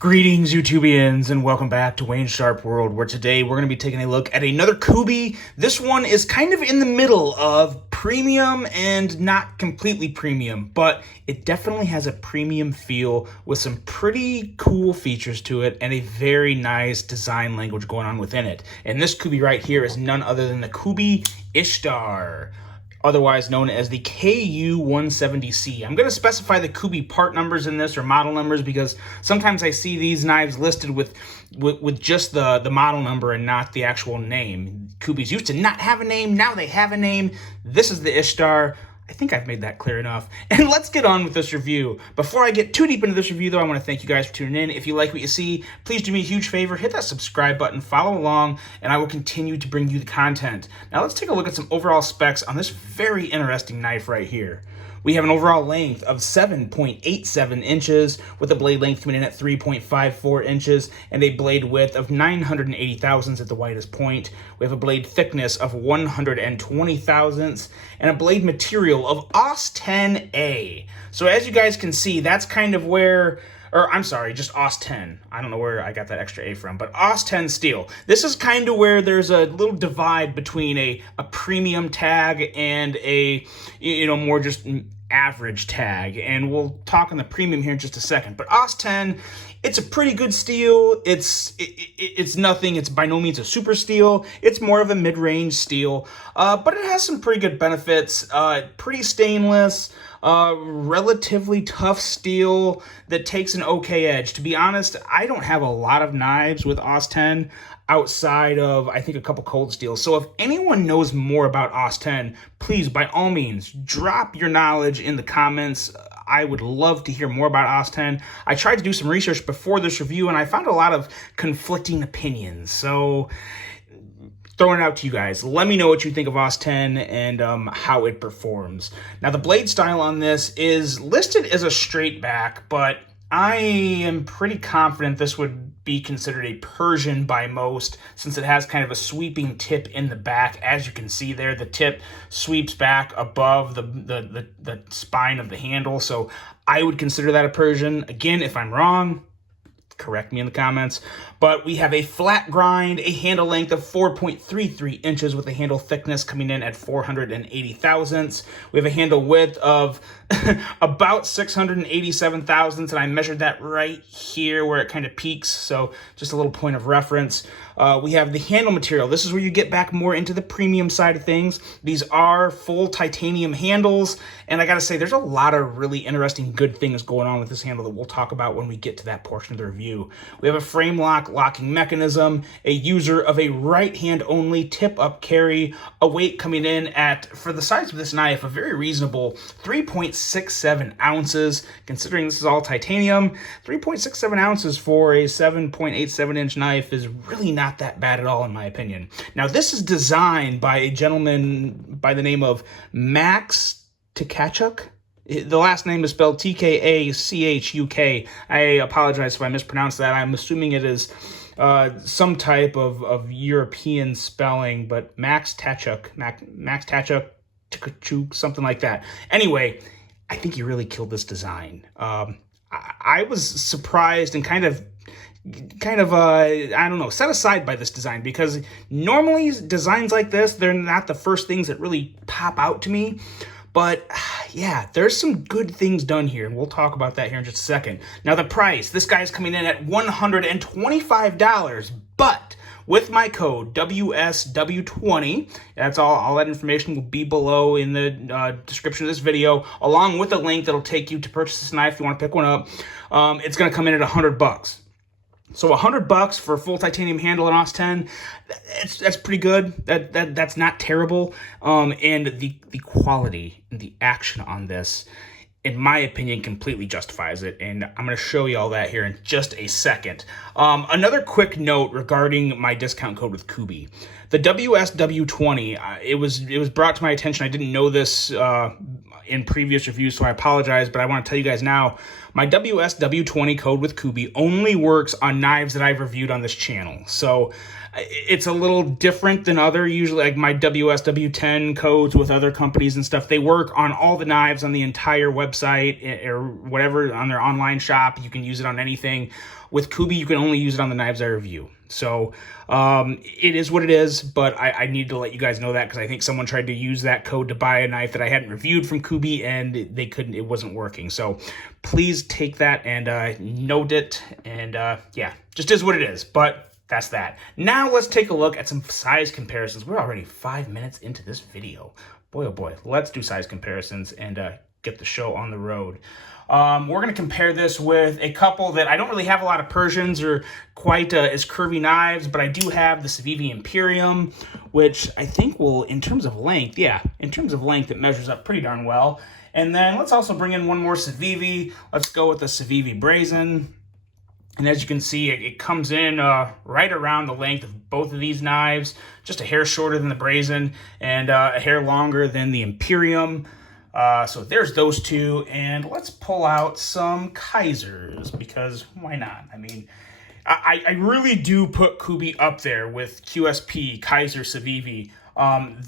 Greetings, YouTubians, and welcome back to Wayne's Sharp World, where today we're going to be taking a look at another Kubey. This one is kind of in the middle of premium and not completely premium, but it definitely has a premium feel with some pretty cool features to it and a very nice design language going on within it. And this Kubey right here is none other than the Kubey Ishtar, otherwise known as the KU170C. I'm going to specify the Kubey part numbers in this, or model numbers, because sometimes I see these knives listed with just the model number and not the actual name. Kubeys used to not have a name, now they have a name. This is the Ishtar. I think I've made that clear enough. And let's get on with this review. Before I get too deep into this review, though, I want to thank you guys for tuning in. If you like what you see, please do me a huge favor. Hit that subscribe button, follow along, and I will continue to bring you the content. Now let's take a look at some overall specs on this very interesting knife right here. We have an overall length of 7.87 inches, with the blade length coming in at 3.54 inches, and a blade width of 980 thousandths at the widest point. We have a blade thickness of 120 thousandths, and a blade material of AUS 10A. So as you guys can see, that's kind of where... or I'm sorry, just AUS 10. I don't know where I got that extra A from, but AUS 10 steel. This is kind of where there's a little divide between a premium tag and a, more just average tag. And we'll talk on the premium here in just a second. But AUS 10, it's a pretty good steel. It's nothing. It's by no means a super steel. It's more of a mid-range steel, but it has some pretty good benefits. Pretty stainless. Relatively tough steel that takes an okay edge. To be honest, I don't have a lot of knives with AUS 10 outside of, I think, a couple cold steels. So if anyone knows more about AUS 10, please, by all means, drop your knowledge in the comments. I would love to hear more about AUS 10. I tried to do some research before this review, and I found a lot of conflicting opinions. So throwing it out to you guys. Let me know what you think of AUS 10 and how it performs. Now, the blade style on this is listed as a straight back, but I am pretty confident this would be considered a Persian by most, since it has kind of a sweeping tip in the back. As you can see there, the tip sweeps back above the spine of the handle, so I would consider that a Persian. Again, if I'm wrong, correct me in the comments. But we have a flat grind, a handle length of 4.33 inches with a handle thickness coming in at 480 thousandths. We have a handle width of about 687 thousandths, and I measured that right here where it kind of peaks, so just a little point of reference. We have the handle material. This is where you get back more into the premium side of things. These are full titanium handles, and I gotta say, there's a lot of really interesting good things going on with this handle that we'll talk about when we get to that portion of the review. We have a frame lock locking mechanism, a user of a right hand only tip up carry, a weight coming in at, for the size of this knife, a very reasonable 3.67 ounces. Considering this is all titanium, 3.67 ounces for a 7.87 inch knife is really not that bad at all, in my opinion. Now, this is designed by a gentleman by the name of Max Tkachuk. The last name is spelled T-K-A-C-H-U-K. I apologize if I mispronounced that. I'm assuming it is some type of European spelling, but Max Tkachuk, something like that. Anyway, I think he really killed this design. I was surprised and kind of I don't know, set aside by this design, because normally designs like this, they're not the first things that really pop out to me. But yeah, there's some good things done here, and we'll talk about that here in just a second. Now, the price, this guy's coming in at $125, but with my code WSW20, that's all that information will be below in the description of this video, along with a link that'll take you to purchase this knife if you want to pick one up. It's going to come in at $100. So $100 for a full titanium handle in AUS 10, that's pretty good. That's not terrible. And the quality and the action on this, in my opinion, completely justifies it. And I'm going to show you all that here in just a second. Another quick note regarding my discount code with Kubey. The WSW20, it was brought to my attention. I didn't know this in previous reviews, so I apologize, but I want to tell you guys now, my WSW20 code with Kubey only works on knives that I've reviewed on this channel. So it's a little different than other, usually like my WSW10 codes with other companies and stuff. They work on all the knives on the entire website or whatever on their online shop. You can use it on anything. With Kubey, you can only use it on the knives I review. So it is what it is, but I need to let you guys know that because I think someone tried to use that code to buy a knife that I hadn't reviewed from Kubey and they couldn't, it wasn't working. So please take that and note it, and yeah, just is what it is, but that's that. Now let's take a look at some size comparisons. We're already 5 minutes into this video. Boy, oh boy, let's do size comparisons and get the show on the road. We're going to compare this with a couple that I don't really have a lot of Persians or quite as curvy knives, but I do have the Civivi Imperium, which I think will, in terms of length, yeah, in terms of length, it measures up pretty darn well. And then let's also bring in one more Civivi. Let's go with the Civivi Brazen. And as you can see, it comes in right around the length of both of these knives, just a hair shorter than the Brazen and a hair longer than the Imperium. So there's those two, and let's pull out some Kaisers, because why not? I mean, I really do put Kubey up there with QSP, Kaiser, Civivi.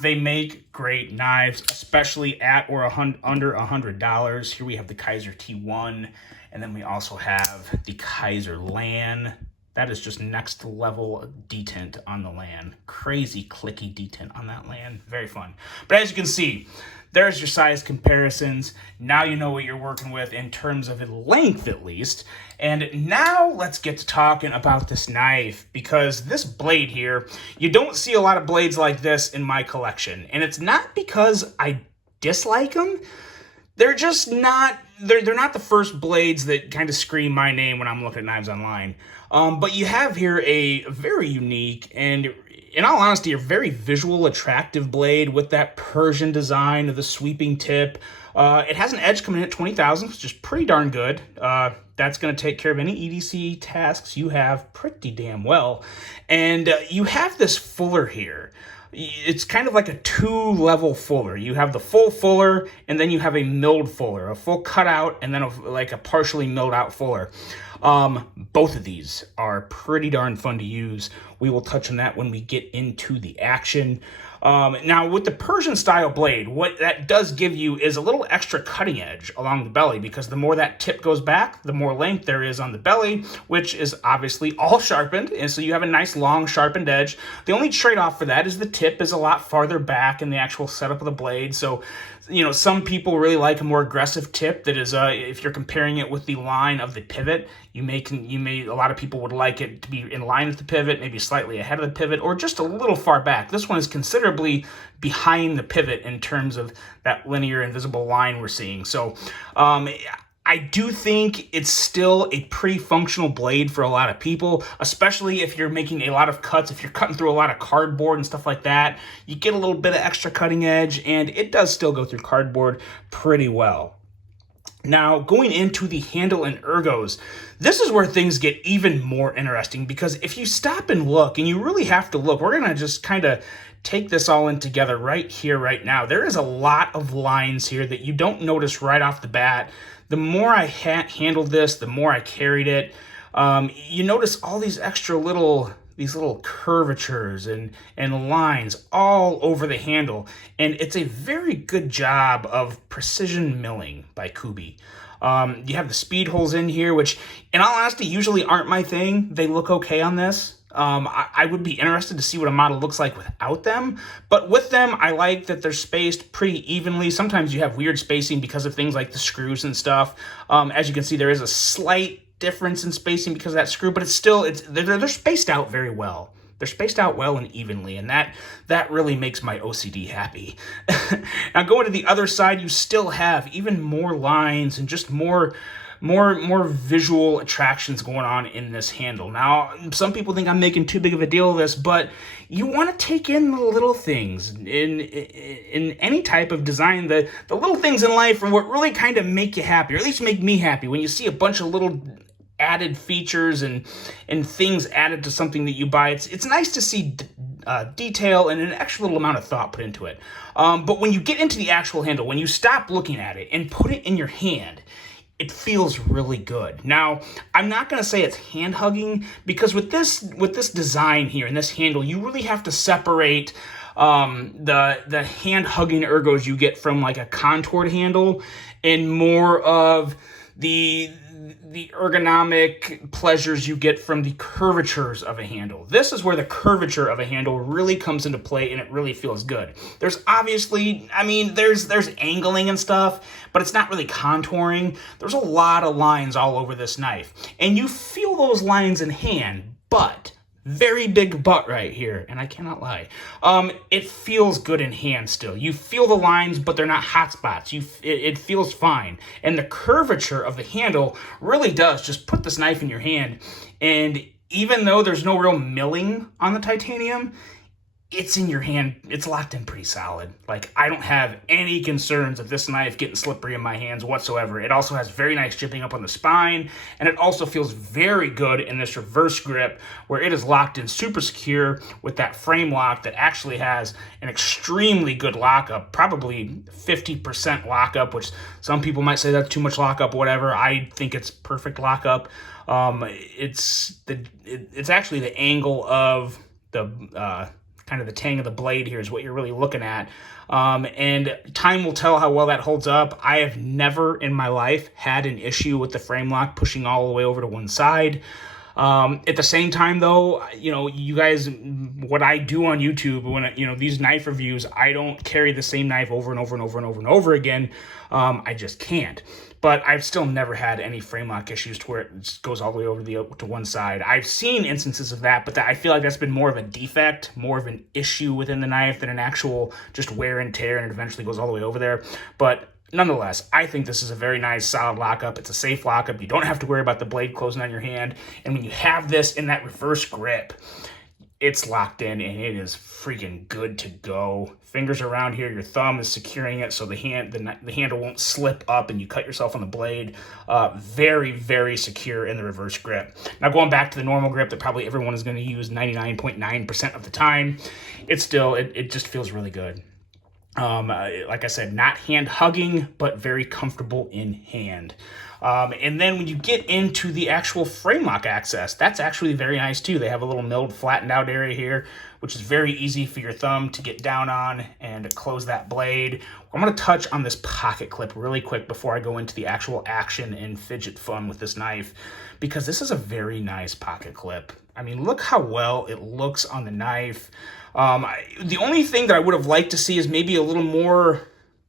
They make great knives, especially at or under $100. Here we have the Kaiser T1, and then we also have the Kaiser LAN. That is just next level detent on the LAN. Crazy clicky detent on that LAN. Very fun. But as you can see, there's your size comparisons. Now you know what you're working with in terms of length, at least. And now let's get to talking about this knife, because this blade here, you don't see a lot of blades like this in my collection. And it's not because I dislike them. They're just not, they're not the first blades that kind of scream my name when I'm looking at knives online. But you have here a very unique and, in all honesty, a very visual, attractive blade with that Persian design of the sweeping tip. It has an edge coming in at 20,000, which is pretty darn good. That's going to take care of any EDC tasks you have pretty damn well. And you have this fuller here. It's kind of like a two-level fuller. You have the full fuller, and then you have a milled fuller, a full cutout, and then like a partially milled out fuller. Both of these are pretty darn fun to use. We will touch on that when we get into the action. Now, with the Persian style blade, what that does give you is a little extra cutting edge along the belly, because the more that tip goes back, the more length there is on the belly, which is obviously all sharpened, and so you have a nice long sharpened edge. The only trade-off for that is the tip is a lot farther back in the actual setup of the blade. So, you know, some people really like a more aggressive tip that is, if you're comparing it with the line of the pivot, a lot of people would like it to be in line with the pivot, maybe slightly ahead of the pivot, or just a little far back. This one is considerably behind the pivot in terms of that linear invisible line we're seeing. So I do think it's still a pretty functional blade for a lot of people, especially if you're making a lot of cuts. If you're cutting through a lot of cardboard and stuff like that, you get a little bit of extra cutting edge, and it does still go through cardboard pretty well. Now, going into the handle and ergos, this is where things get even more interesting, because if you stop and look, and you really have to look, we're going to just kind of take this all in together right here, right now. There is a lot of lines here that you don't notice right off the bat. The more I handled this, the more I carried it, you notice all these extra little curvatures and lines all over the handle. And it's a very good job of precision milling by Kubey. You have the speed holes in here, which in all honesty usually aren't my thing. They look okay on this. I would be interested to see what a model looks like without them, but with them, I like that they're spaced pretty evenly. Sometimes you have weird spacing because of things like the screws and stuff. As you can see, there is a slight difference in spacing because of that screw, but they're spaced out very well. They're spaced out well and evenly, and that really makes my OCD happy. Now, going to the other side, you still have even more lines and just more visual attractions going on in this handle. Now, some people think I'm making too big of a deal of this, but you want to take in the little things in any type of design. The little things in life are what really kind of make you happy, or at least make me happy, when you see a bunch of little added features and things added to something that you buy. It's nice to see detail and an extra little amount of thought put into it. But when you get into the actual handle, when you stop looking at it and put it in your hand, it feels really good. Now, I'm not going to say it's hand hugging, because with this design here and this handle, you really have to separate the hand hugging ergos you get from like a contoured handle and more of the ergonomic pleasures you get from the curvatures of a handle. This is where the curvature of a handle really comes into play, and it really feels good. There's obviously, I mean, there's angling and stuff, but it's not really contouring. There's a lot of lines all over this knife, and you feel those lines in hand, but very big butt right here, and I cannot lie. It feels good in hand still. You feel the lines, but they're not hot spots. It feels fine. And the curvature of the handle really does just put this knife in your hand, and even though there's no real milling on the titanium, it's in your hand. It's locked in pretty solid. Like, I don't have any concerns of this knife getting slippery in my hands whatsoever. It also has very nice jipping up on the spine, and it also feels very good in this reverse grip where it is locked in super secure with that frame lock that actually has an extremely good lockup, probably 50% lockup, which some people might say that's too much lockup, whatever. I think it's perfect lockup. It's actually the angle of the kind of the tang of the blade here is what you're really looking at. And time will tell how well that holds up. I have never in my life had an issue with the frame lock pushing all the way over to one side. At the same time, though, you know, you guys, what I do on YouTube, when, you know, these knife reviews, I don't carry the same knife over and over and over and over and over again. I just can't. But I've still never had any frame lock issues to where it just goes all the way over to one side. I've seen instances of that, but I feel like that's been more of a defect, more of an issue within the knife than an actual just wear and tear, and it eventually goes all the way over there. But nonetheless, I think this is a very nice, solid lockup. It's a safe lockup. You don't have to worry about the blade closing on your hand. And when you have this in that reverse grip, it's locked in and it is freaking good to go. Fingers around here, your thumb is securing it so the handle won't slip up and you cut yourself on the blade. Very, very secure in the reverse grip. Now, going back to the normal grip that probably everyone is going to use 99.9% of the time, it just feels really good. Like I said, not hand hugging, but very comfortable in hand. And then when you get into the actual frame lock access, that's actually very nice too. They have a little milled, flattened out area here, which is very easy for your thumb to get down on and close that blade. I'm going to touch on this pocket clip really quick before I go into the actual action and fidget fun with this knife, because this is a very nice pocket clip. I mean, look how well it looks on the knife. The only thing that I would have liked to see is maybe a little more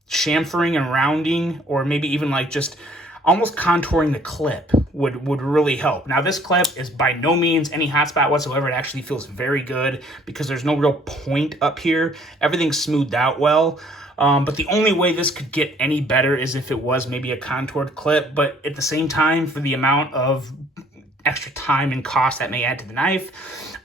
chamfering and rounding, or maybe even like just almost contouring the clip would really help. Now, this clip is by no means any hotspot whatsoever. It actually feels very good because there's no real point up here. Everything's smoothed out well. But the only way this could get any better is if it was maybe a contoured clip. But at the same time, for the amount of extra time and cost that may add to the knife,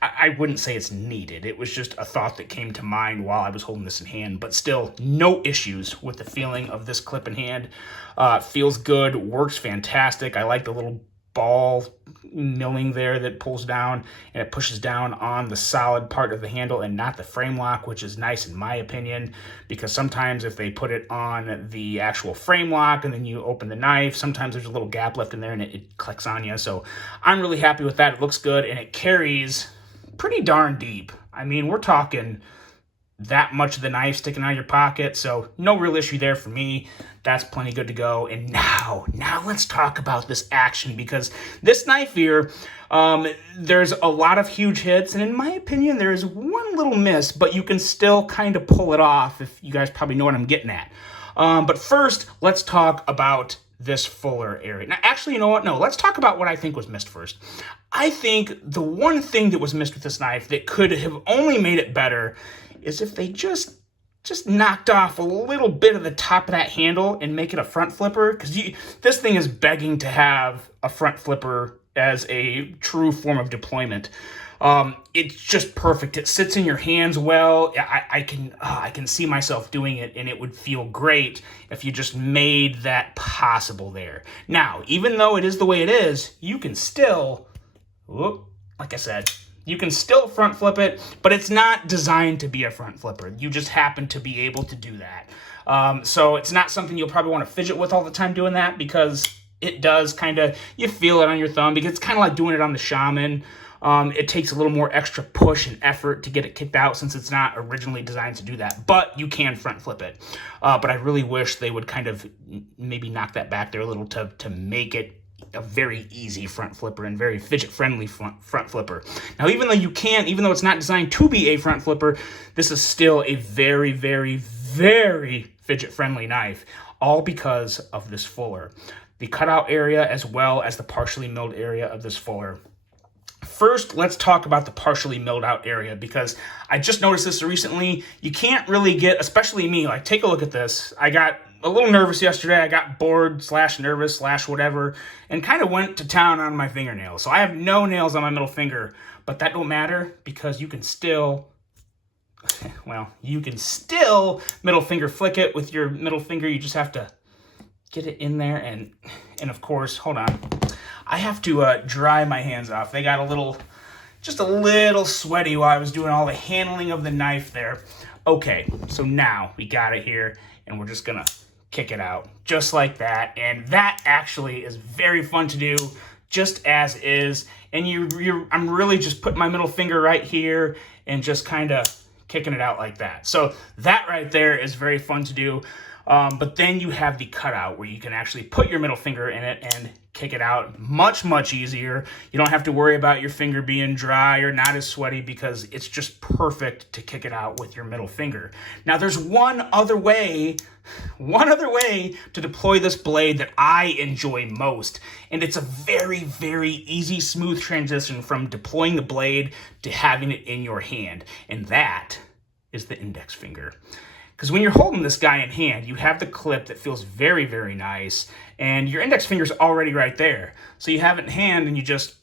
I wouldn't say it's needed. It was just a thought that came to mind while I was holding this in hand, but still no issues with the feeling of this clip in hand. Feels good, works fantastic. I like the little ball milling there that pulls down and it pushes down on the solid part of the handle and not the frame lock, which is nice in my opinion, because sometimes if they put it on the actual frame lock and then you open the knife, sometimes there's a little gap left in there and it clicks on you. So I'm really happy with that. It looks good and it carries pretty darn deep. I mean, we're talking that much of the knife sticking out of your pocket, so no real issue there for me. That's plenty good to go. And now let's talk about this action, because this knife here, there's a lot of huge hits, and in my opinion, there's one little miss, but you can still kind of pull it off, if you guys probably know what I'm getting at. But first, let's talk about this fuller area. Now, actually, you know what? No, let's talk about what I think was missed first. I think the one thing that was missed with this knife that could have only made it better is if they just knocked off a little bit of the top of that handle and make it a front flipper, because this thing is begging to have a front flipper as a true form of deployment. It's just perfect. It sits in your hands well. I can see myself doing it, and it would feel great if you just made that possible there. Now, even though it is the way it is, you can still, like I said, You can still front flip it, but it's not designed to be a front flipper. You just happen to be able to do that. So it's not something you'll probably want to fidget with all the time doing that, because it does kind of, you feel it on your thumb, because it's kind of like doing it on the Shaman. It takes a little more extra push and effort to get it kicked out, since it's not originally designed to do that, but you can front flip it. But I really wish they would kind of maybe knock that back there a little to make it a very easy front flipper and very fidget friendly front flipper. Now, even though it's not designed to be a front flipper, this is still a very, very, very fidget friendly knife, all because of this fuller. The cutout area as well as the partially milled area of this fuller. First, let's talk about the partially milled out area, because I just noticed this recently. You can't really get, especially me, like, take a look at this. I got a little nervous yesterday. I got bored / nervous / whatever, and kind of went to town on my fingernails. So I have no nails on my middle finger, but that don't matter, because you can still, well, you can still middle finger flick it with your middle finger. You just have to get it in there, and of course, hold on. I have to dry my hands off. They got just a little sweaty while I was doing all the handling of the knife there. Okay, so now we got it here, and we're just gonna kick it out just like that. And that actually is very fun to do, just as is. And I'm really just putting my middle finger right here and just kind of kicking it out like that. So that right there is very fun to do. But then you have the cutout where you can actually put your middle finger in it and kick it out much, much easier. You don't have to worry about your finger being dry or not as sweaty, because it's just perfect to kick it out with your middle finger. Now, there's one other way to deploy this blade that I enjoy most, and it's a very, very easy, smooth transition from deploying the blade to having it in your hand, and that is the index finger. Because when you're holding this guy in hand, you have the clip that feels very, very nice, and your index finger's already right there. So you have it in hand, and you just,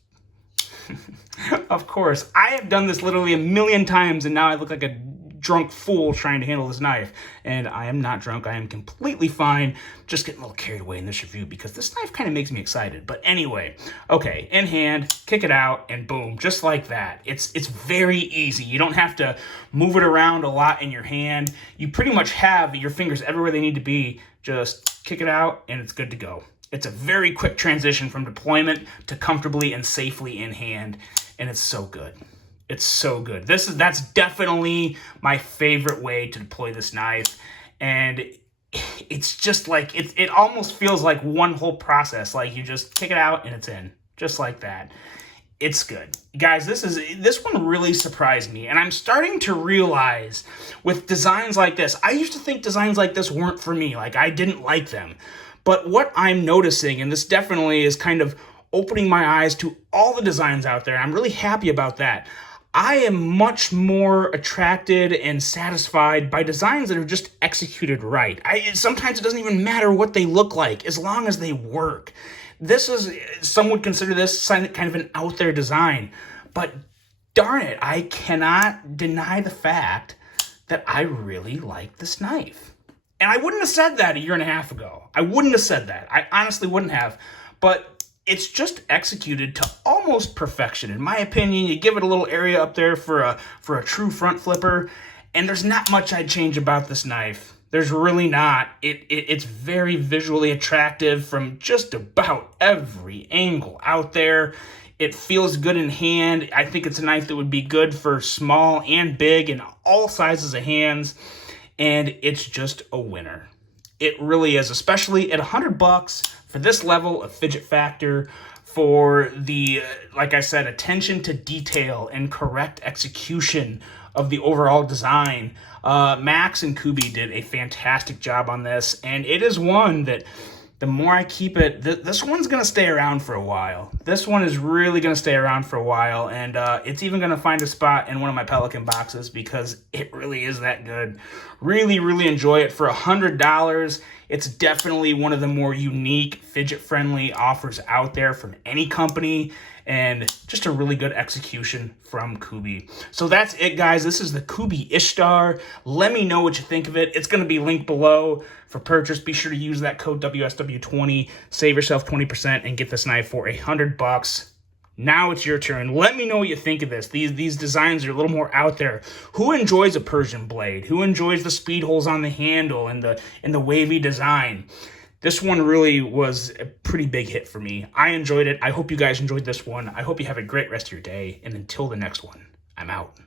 of course, I have done this literally a million times, and now I look like a drunk fool trying to handle this knife. And I am not drunk. I am completely fine. Just getting a little carried away in this review, because this knife kind of makes me excited. But anyway, okay, in hand, kick it out, and boom, just like that. It's very easy. You don't have to move it around a lot in your hand. You pretty much have your fingers everywhere they need to be. Just kick it out, and it's good to go. It's a very quick transition from deployment to comfortably and safely in hand, and it's so good. It's so good. That's definitely my favorite way to deploy this knife, and it's just like, it almost feels like one whole process. Like, you just kick it out and it's in, just like that. It's good. Guys, this one really surprised me, and I'm starting to realize with designs like this, I used to think designs like this weren't for me, like I didn't like them. But what I'm noticing, and this definitely is kind of opening my eyes to all the designs out there, I'm really happy about that. I am much more attracted and satisfied by designs that are just executed right. Sometimes it doesn't even matter what they look like, as long as they work. Some would consider this kind of an out there design, but darn it, I cannot deny the fact that I really like this knife. And I wouldn't have said that a year and a half ago. I wouldn't have said that. I honestly wouldn't have, but it's just executed to almost perfection. In my opinion, you give it a little area up there for a true front flipper, and there's not much I'd change about this knife. There's really not. It's very visually attractive from just about every angle out there. It feels good in hand. I think it's a knife that would be good for small and big and all sizes of hands, and it's just a winner. It really is, especially at $100 for this level of fidget factor, for the, like I said, attention to detail and correct execution of the overall design. Max and Kubey did a fantastic job on this, and it is one that the more I keep it, this one's going to stay around for a while. This one is really going to stay around for a while, and it's even going to find a spot in one of my Pelican boxes, because it really is that good. Really, really enjoy it. For $100, it's definitely one of the more unique, fidget-friendly offers out there from any company, and just a really good execution from Kubey. So that's it, guys. This is the Kubey Ishtar. Let me know what you think of it. It's going to be linked below for purchase. Be sure to use that code WSW20. Save yourself 20% and get this knife for $100. Now it's your turn. Let me know what you think of this. These designs are a little more out there. Who enjoys a Persian blade? Who enjoys the speed holes on the handle and the wavy design? This one really was a pretty big hit for me. I enjoyed it. I hope you guys enjoyed this one. I hope you have a great rest of your day. And until the next one, I'm out.